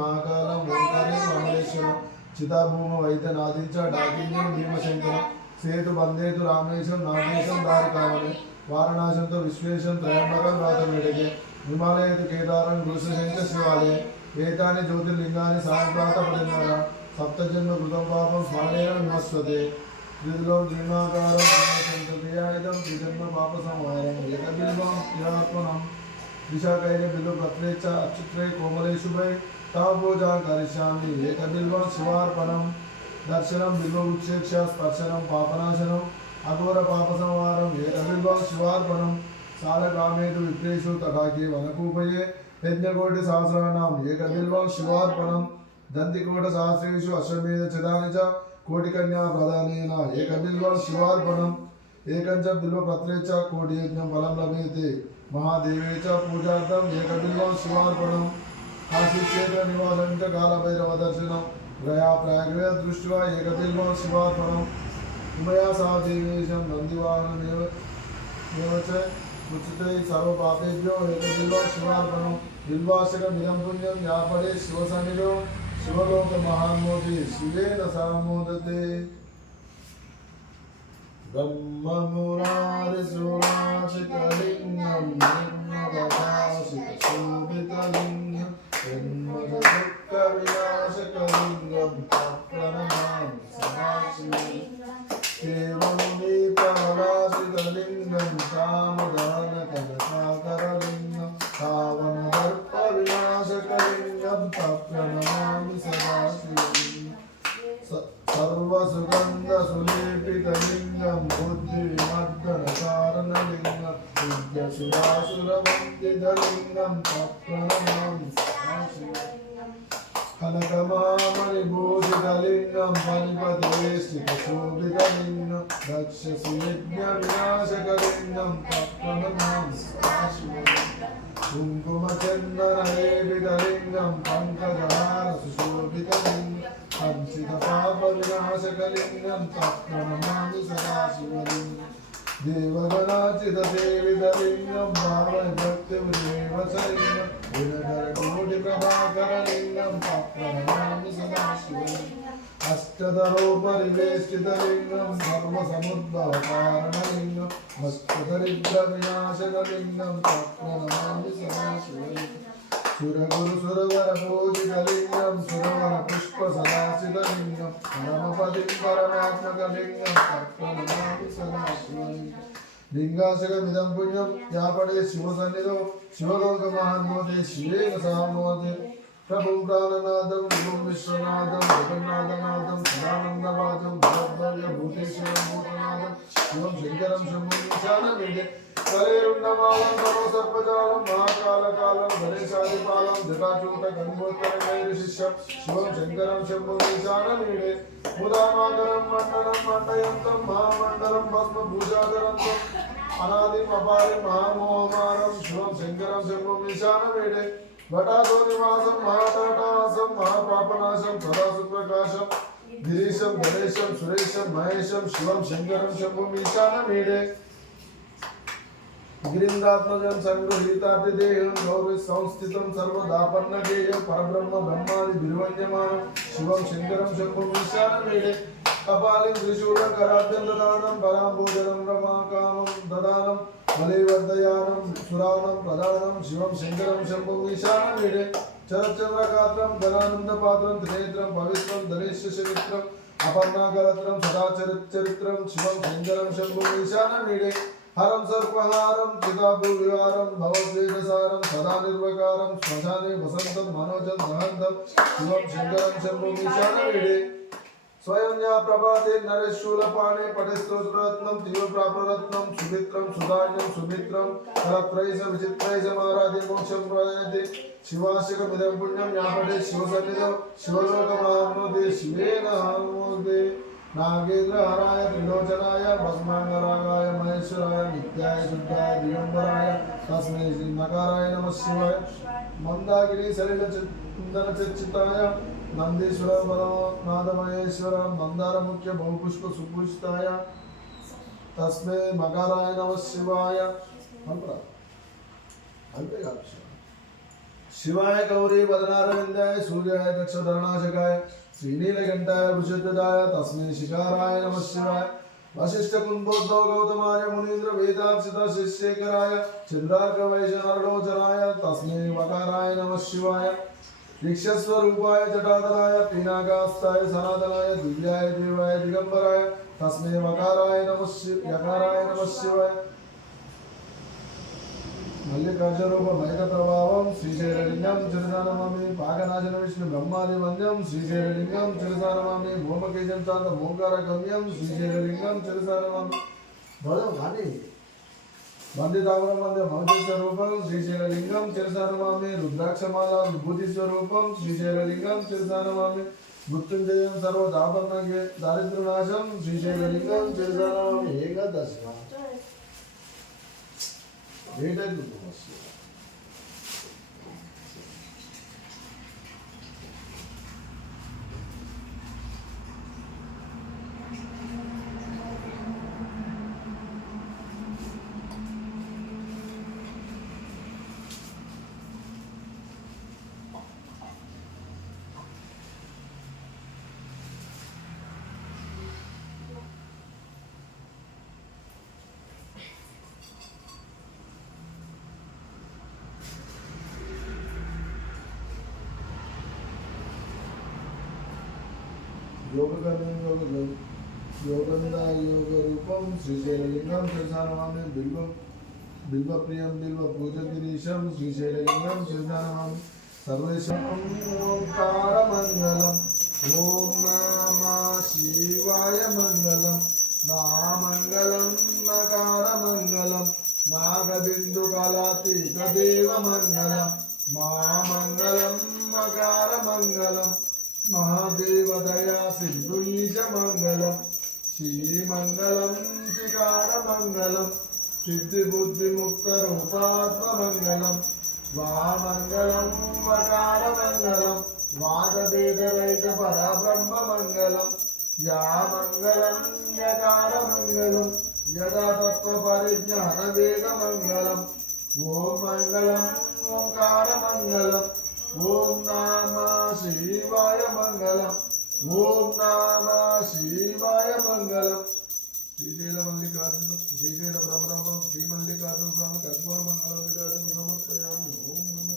महाकालं ओंकारे ममलेश्वरं चिताभूम वैद्यनाथं च डाकिन्यं भीमशंकरं सेतु बंदेतु रामेशं नागेशं द्वारकावने वाराणसी तो विश्वेशं त्रयंबकं व्रतमेडगे हिमालय तो केदारं गुरुशंकर शिवालये एतानि ज्योतिर्लिंगानि सायंप्रातः सप्तजन्म कृतं पापं स्मरणेन विमस्वते द्विलोक द्विनाकारं संतप्रियायितं द्विजन्म पापसंहारं एकबिल्वं यात्मनं दिशाकैर्य बिल्व पत्रे च अच्युत्रे कोमले शुभे तावपूजां करिष्यामि एकबिल्वं शिवार्पणं दर्शनं बिल्ववृक्षेक्ष स्पर्शनं पापनाशनम् अघोर पापसंहारं एकबिल्वं शिवार्पणं सालकामेतु विप्रेषु तटाके वनकूपये यज्ञकोटिसहस्राणाम् एकबिल्वं शिवार्पणं दन्तिकोटसहस्रेषु अश्वमेध चदानि च कोटिकन्या प्रदानेन एकबिल्वं शिवार्पणम् एकं च बिल्वपत्रे च कोटियज्ञं फलं लभेते महादेवे च पूजार्थम् एकबिल्वं शिवार्पणम् काशीक्षेत्रनिवासं च कालभैरवदर्शनं गया प्रागृह दृष्ट्वा एकबिल्वं शिवार्पणम् मया सह देवेशं नन्दिवाहनमेव च उच्यते सर्वपापेभ्यो एकबिल्वं शिवार्पणम् बिल्वार्षकमिदं पुण्यं यापडे शिवसन्निधौ शिवलोकमहान्मोदे शिवेन सामोदते ब्रह्ममुरारिसुराशितलिङ्गं निर्मलभाषितशोभितलिङ्गं जन्मदुःखविनाशकलिङ्गं प्रणमामि सदाशिवम् केवलदीपमलाशितलिङ्गं कामदानकनकाकरलिङ्गं पावनदर्पविनाशकलिङ्गं प्रणमामि सदाशिवम् सर्वसुगन्धसुलेपितलिङ्गं बुद्धिविमर्दनकारणलिङ्गं विद्यसुरासुरवन्दितलिङ्गं प्रणमामि सदाशिवम् कनकमामणिभूषितलिङ्गं मणिपदेशितशोभितलिङ्गं दक्षसुयज्ञविनाशकलिङ्गं प्रणमामि सदाशिवम् कुङ्कुमचन्दनलेपितलिङ्गं पङ्कजहारसुशोभितलिङ्गं हंसितपापविनाशकलिङ्गं प्रणमामि सदाशिवलिङ्गं देवगणाचितसेवितलिङ्गं भावभक्तिमुदेवचलिङ्गं दिनकरकोटिप्रभाकरलिङ्गं प्रणमामि सदाशिवलिङ्गम् अष्टदरोपरिवेष्टितलिङ्गं सर्वसमुद्भवकारणलिङ्गं मस्तदरिद्रविनाशकलिङ्गं प्रणमामि सदाशिवलिङ्गम् सुरगुरुसुरवरपूजितलिङ्गं सुरवरपुष्पसदाशितलिङ्गं परमपदिं परमात्मकलिङ्गं प्रणमामि सदाशिवलिङ्गम् लिंगाशकमिदं पुण्यं यापडे शिवसन्निधौ शिवलोकमहान्मोदे शिवेन सामोदे प्रभुं प्राणनाथं विभुं विश्वनाथं जगन्नाथनाथं सदानन्दवाचं भगवद्भव्यभूतेश्वरं भूतनाथं शिवं शङ्करं शम्भुं ईशानमीडे करेरुण्डमालं सर्वसर्पजालं महाकालकालं गणेशादिपालं जटाचूटगङ्गोत्तरगैर्शिष्यं शिवं शङ्करं शम्भुं ईशानमीडे मुदामाकरं मण्डलं मण्डयन्तं महामण्डलं भस्मभूषाधरन्तम् अनादिम् अपारिं महामोहमानं शिवं शङ्करं शम्भुं ईशानमीडे वटासो निवासं महाटाटासं महापापनाशं सदा सुप्रकाशं गिरीशं गणेशं सुरेशं महेशं शिवं शङ्करं शम्भुं ईशानमीडे गिरीन्द्रात्मजं संगृहीतातिदेहं गौरी संस्थितं सर्वदापन्नगेयं परब्रह्म ब्रह्मादि बिर्वण्यमानं शिवं शङ्करं शम्भुं ईशानमीडे कपालिं त्रिशूलकराभ्यं ददानं पराम्बोजनं रमाकामं ददानं बलिवर्धयानं सुरानं प्रदानं शिवं शङ्करं शम्भुं ईशानमीडे चरचन्द्रगात्रं धनानन्दपात्रं त्रिनेत्रं पवित्रं धनेश्यशमित्रम् अपर्णाकरत्रं सदाचरित्रं शिवं शङ्करं शम्भुं ईशानमीडे हरं सर्पहारं चिताभूविहारं भवद्वेषसारं सदा निर्वकारं श्मशाने वसन्तं मनोजं दहन्तं शिवं शङ्करं शम्भुं ईशानमीडे स्वयं या प्रभाते नरेशूलपाणे पठिस्तोत्ररत्नं तीव्रप्राप्ररत्नं सुमित्रं सुधान्यं सुमित्रं करत्रैः विचित्रैः समाराधे मोक्षं प्रयाति शिवाशिकमिदं पुण्यं या पठे शिवसन्निधौ शिवलोकमहान्मोदे शिवेन हान्मोदे नागेन्द्रहराय त्रिलोचनाय भस्मांगरागाय महेश्वराय नित्याय शुद्धाय दिगंबराय तस्मै श्री नकाराय नमः शिवाय मंदागिरी सलिल चंदन चित्ताय नंदीश्वर पदनादमहेश्वर मंदार मुख्य बहुपुष्प सुपुष्टाय तस्मै मकाराय नमः शिवाय शिवाय गौरी वदनारविन्दाय सूर्याय दक्षधरणाशकाय श्रीनीलकण्ठाय वृषध्वजाय तस्मै शिकाराय नमः शिवाय वशिष्ठ कुंभोद्धव गौतमाय मुनीन्द्र वेदाक्षित शिष्येकराय चंद्रार्कवैशनरलोचनाय तस्मै वकाराय नमः शिवाय दीक्षस्वरूपाय जटाधराय पिनाकास्ताय सनातनाय दिव्याय देवाय दिगंबराय तस्मै वकाराय नमः यकाराय नमः शिवाय मल्लिकार्जुनरूप मैक प्रभावं श्रीशैललिंगं चिरसानमामि पाकनाशन विष्णु ब्रह्मादिवन्द्यं श्रीशैललिंगं चिरसानमामि भूमकेशं चान्द ओंकारगम्यं श्रीशैललिंगं चिरसानमामि भजं घाटी वन्दितावरं वन्दे महेश्वरूपं श्रीशैललिंगं चिरसानमामि रुद्राक्षमाला विभूतिस्वरूपं श्रीशैललिंगं चिरसानमामि मृत्युंजयं सर्वदापन्नगे दारिद्र्यनाशं श्रीशैललिंगं चिरसानमामि एकदशः ఏటైతే సమస్య योगंदा योग रूपम श्रीशैललिंगम चिरसानमामि बिल्वप्रियं बिल्वपूजगिरीशं श्रीशैललिंगं चिरसानमामि सर्वेषां ओंकारमंगलम् ओम नमः शिवाय मंगलम् नामंगलं नकारमंगलं नागबिन्दुकलातीतदेव मंगलं मामंगलं मकारमंगलम् महादेवदया सिद्धुईश मंगलम श्रीमंगलम शिकारमंगलम सिद्धिबुद्धिमुक्त रूपात्म मंगलम वामंगलम वकारमंगलम वादवेदरहित पराब्रह्म मंगलम या मंगलम यकारमंगलम यदा तत्व परिज्ञान वेद मंगलम ओम मंगलम ओंकारमंगलम ओम नमः शिवाय मंगलम ओम नमः शिवाय मंगलम श्रीशैल मल्लिकार्जुन श्रीशैल ब्रह्मरम श्री मल्लिकार्जुन स्वामी कर्पूर मंगलम विराजं समर्पयामि ओम